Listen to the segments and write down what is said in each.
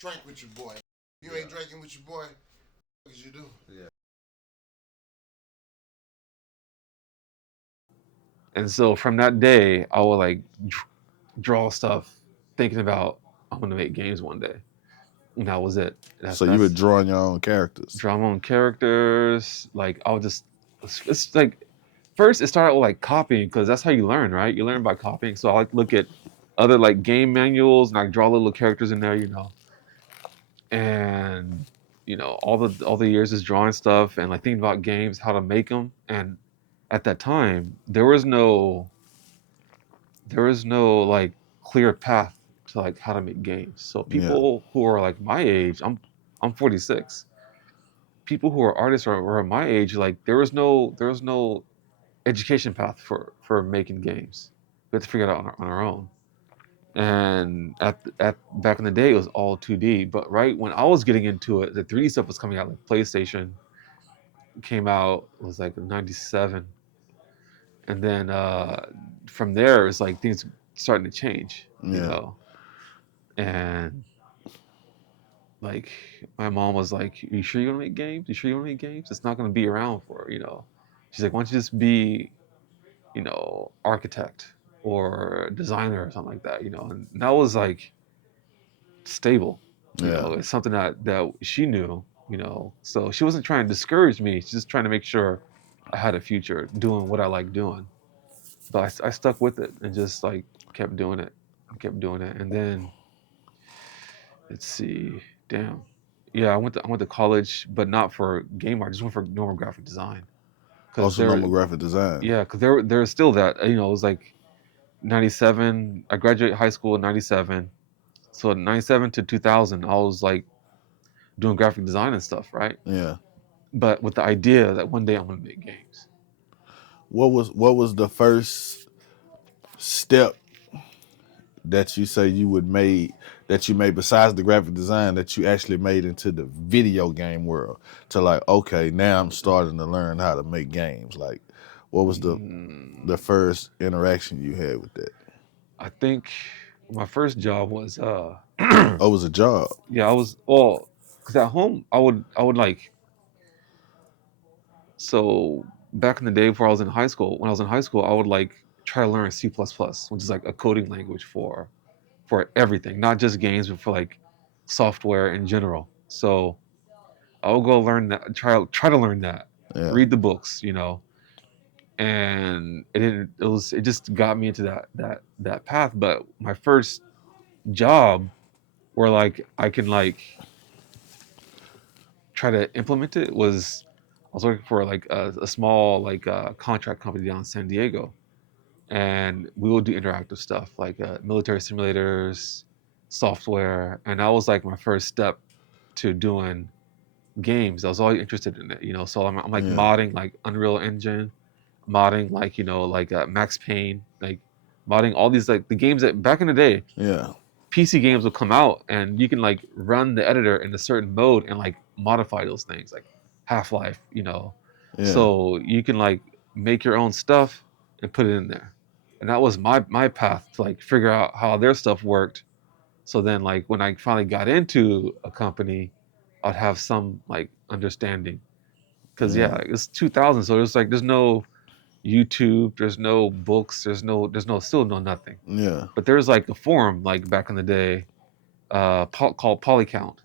drink with your boy. You ain't drinking with your boy, what you do? Yeah. And so from that day, I would like draw stuff, thinking about I'm gonna make games one day. And that was it. So you were That's drawing your own characters. draw my own characters. Like I would just, it's like first it started with like copying because that's how you learn, right? You learn by copying. So I like look at other like game manuals and I draw little characters in there, and all the years is drawing stuff and like thinking about games, how to make them. And at that time, there was no like clear path to like how to make games. So Yeah. people who are like my age, I'm 46. People who are artists or are my age, like there was no education path for making games. We had to figure it out on our own. And at back in the day, it was all 2D. But right when I was getting into it, the 3D stuff was coming out. Like PlayStation came out, it was like '97, and then from there, it's like things starting to change, Yeah. and like my mom was like, "Are you sure you want to make games? You sure you want to make games? It's not going to be around for." She's like, "Why don't you just be, architect or designer or something like that?" And that was like stable. Yeah. It's something that she knew. So she wasn't trying to discourage me. She's just trying to make sure I had a future doing what I like doing. But I stuck with it and just like kept doing it, and then let's see, damn, yeah, I went to college, but not for game art. I just went for normal graphic design because Also normal graphic design. yeah, because there's still that. It was like '97. I graduated high school in '97, so '97 to 2000, I was like doing graphic design and stuff, right? Yeah. But with the idea that one day I'm gonna make games. What was the first step that you say you made besides the graphic design that you actually made into the video game world to like, okay, now I'm starting to learn how to make games? Like, what was the first interaction you had with that? I think my first job was Oh, it was a job. yeah, I was well, because at home I would like, so back in the day before I was in high school, when I was in high school, I would like try to learn C++, which is like a coding language for everything, not just games, but for like software in general. So I would go learn that, try to learn that, Yeah. read the books, and it just got me into that path. But my first job where like I can like try to implement it was I was working for like a small like contract company down in San Diego, and we would do interactive stuff like military simulators, software, and that was like my first step to doing games. I was always interested in it. So I'm like Yeah. modding like Unreal Engine, modding like like Max Payne, like modding all these like the games that back in the day Yeah. PC games will come out and you can like run the editor in a certain mode and like modify those things like Half-Life. Yeah. So you can like make your own stuff and put it in there. And that was my path to like figure out how their stuff worked. So then like when I finally got into a company, I'd have some like understanding. Cause Yeah. yeah, it's 2000, so there's no YouTube, there's no books, there's no still no nothing. Yeah. But there's like a forum like back in the day, called Polycount.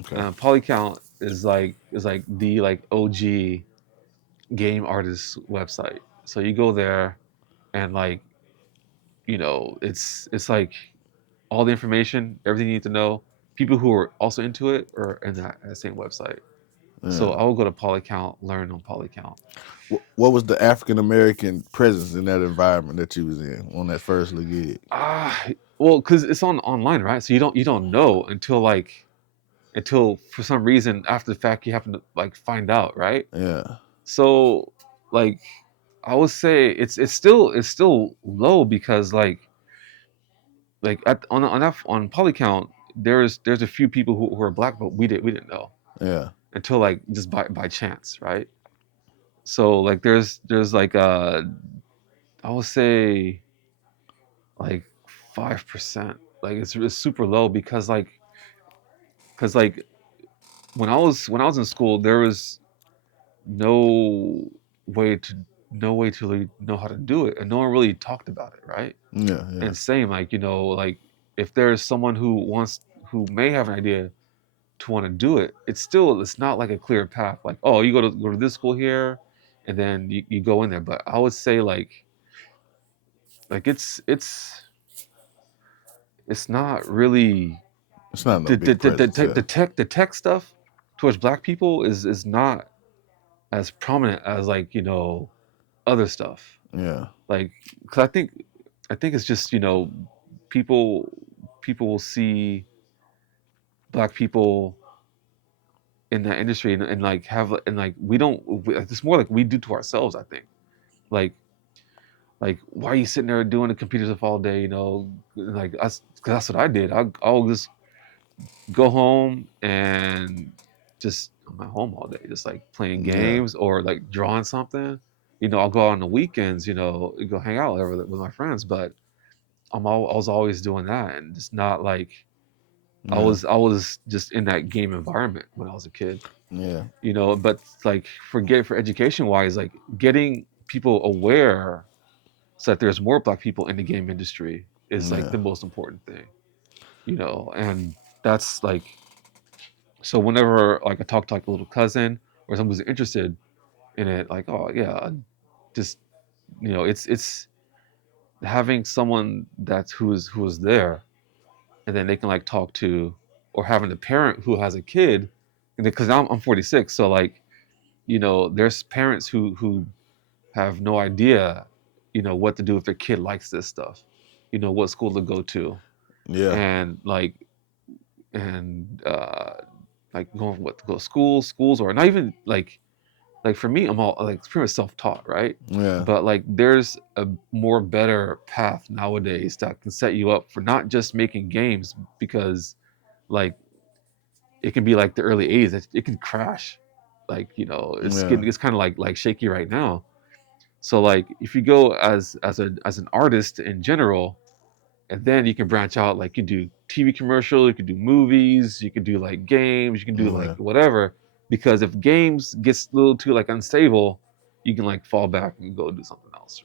Okay. Polycount is like the like OG game artist website. So you go there and like it's like all the information, everything you need to know. People who are also into it are in that same website. Yeah. So I will go to Polycount, learn on Polycount. What was the African American presence in that environment that you was in on that first little gig? Well, because it's online, right? So you don't know until for some reason after the fact you happen to like find out, right? Yeah. So like I would say it's still low because like on Polycount there's a few people who are black, but we didn't know Yeah. until like just by chance, right? So like there's like I would say like 5%. Like it's super low because like because like when I was in school, there was no way to really know how to do it, and no one really talked about it, right? Yeah, yeah, And same, like like if there's someone who may have an idea to want to do it, it's not like a clear path. Like, oh, you go to this school here, and then you go in there. But I would say like it's not really it's not no big presence. Yeah, the tech stuff towards black people is not as prominent as like other stuff. yeah, Like, because I think it's just people people will see black people in that industry and like have and like it's more like we do to ourselves. I think like why are you sitting there doing the computer stuff all day? Like cause that's what I did. I'll just go home and just I'm at home all day, just like playing yeah, games or like drawing something. I'll go out on the weekends, go hang out whatever with my friends, but I was always doing that and just not like yeah, I was just in that game environment when I was a kid. yeah, But like for education wise, like getting people aware so that there's more black people in the game industry is like yeah, the most important thing. And that's like so whenever like I talk to like a little cousin or someone who's interested in it, like, oh yeah, just it's having someone who is there, and then they can like talk to, or having a parent who has a kid, and because I'm 46, so like there's parents who have no idea what to do if their kid likes this stuff, what school to go to, yeah, and like going what to go to schools, or not even like for me, I'm all like pretty much self-taught, right? yeah, But like there's a more better path nowadays that can set you up for not just making games, because like it can be like the early 80s, it can crash. Like yeah, it's kind of like shaky right now. So like if you go as an artist in general, and then you can branch out, like you do TV commercial, you can do movies, you can do like games, you can do like yeah, whatever. Because if games gets a little too like unstable, you can like fall back and go do something else.